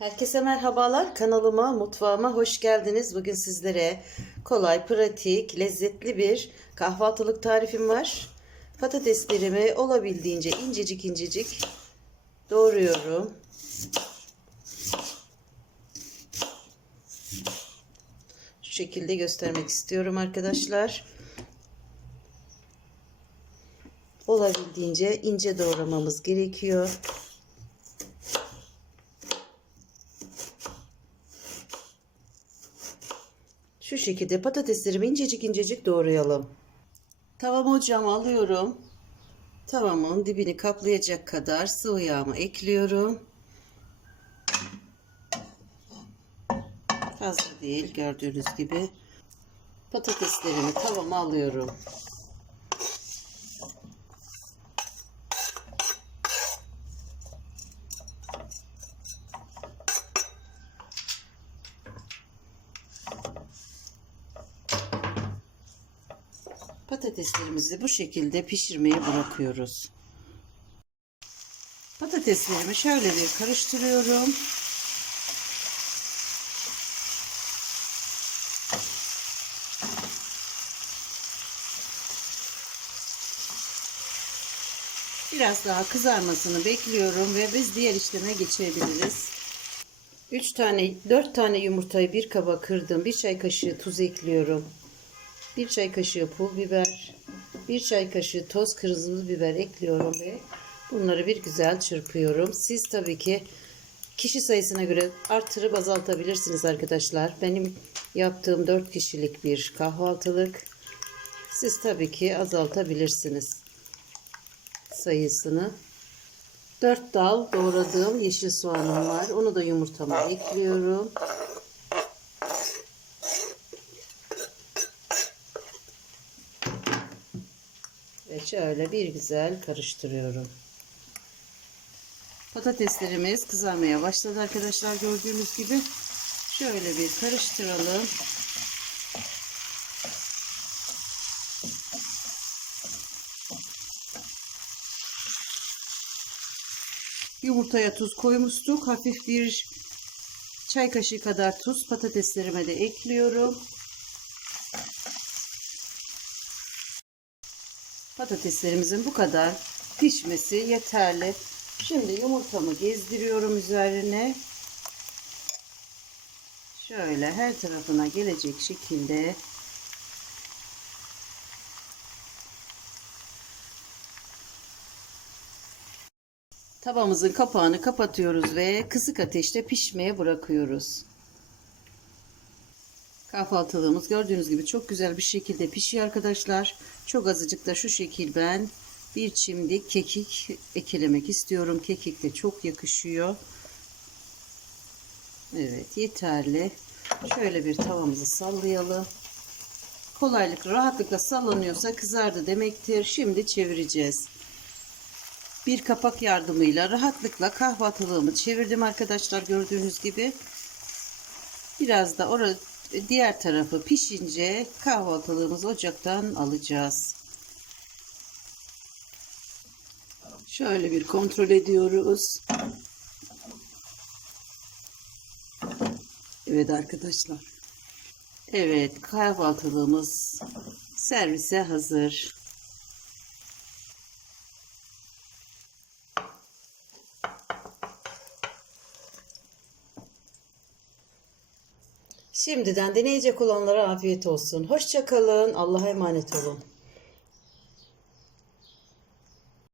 Herkese merhabalar. Kanalıma, mutfağıma hoş geldiniz. Bugün sizlere kolay, pratik, lezzetli bir kahvaltılık tarifim var. Patateslerimi olabildiğince incecik incecik doğruyorum. Şu şekilde göstermek istiyorum arkadaşlar. Olabildiğince ince doğramamız gerekiyor. Şu şekilde patateslerimi incecik incecik doğrayalım. Tavamı ocağıma alıyorum. Tavamın dibini kaplayacak kadar sıvı yağımı ekliyorum. Fazla değil gördüğünüz gibi. Patateslerimi tavama alıyorum. Patateslerimizi bu şekilde pişirmeye bırakıyoruz. Patateslerimi şöyle bir karıştırıyorum. Biraz daha kızarmasını bekliyorum ve biz diğer işleme geçebiliriz. 3 tane 4 tane yumurtayı bir kaba kırdım. 1 çay kaşığı tuz ekliyorum. 1 çay kaşığı pul biber, 1 çay kaşığı toz kırmızı biber ekliyorum ve bunları bir güzel çırpıyorum. Siz tabii ki kişi sayısına göre artırıp azaltabilirsiniz arkadaşlar. Benim yaptığım 4 kişilik bir kahvaltılık. Siz tabii ki azaltabilirsiniz sayısını. 4 dal doğradığım yeşil soğanım var. Onu da yumurtama ekliyorum. Ve şöyle bir güzel karıştırıyorum. Patateslerimiz kızarmaya başladı arkadaşlar gördüğünüz gibi. Şöyle bir karıştıralım. Yumurtaya tuz koymuştuk. Hafif bir çay kaşığı kadar tuz patateslerime de ekliyorum. Patateslerimizin bu kadar pişmesi yeterli. Şimdi yumurtamı gezdiriyorum üzerine. Şöyle her tarafına gelecek şekilde Tavamızın kapağını kapatıyoruz ve kısık ateşte pişmeye bırakıyoruz. Kahvaltılığımız gördüğünüz gibi çok güzel bir şekilde pişiyor arkadaşlar. Çok azıcık da şu şekil ben bir çimdik kekik eklemek istiyorum. Kekik de çok yakışıyor. Evet yeterli. Şöyle bir tavamızı sallayalım. Kolaylıkla rahatlıkla sallanıyorsa kızardı demektir. Şimdi çevireceğiz. Bir kapak yardımıyla rahatlıkla kahvaltılığımı çevirdim arkadaşlar gördüğünüz gibi. Biraz da orada diğer tarafı pişince kahvaltılığımızı ocaktan alacağız. Şöyle bir kontrol ediyoruz. Evet arkadaşlar. Evet kahvaltılığımız servise hazır. Şimdiden deneyecek olanlara afiyet olsun. Hoşçakalın. Allah'a emanet olun.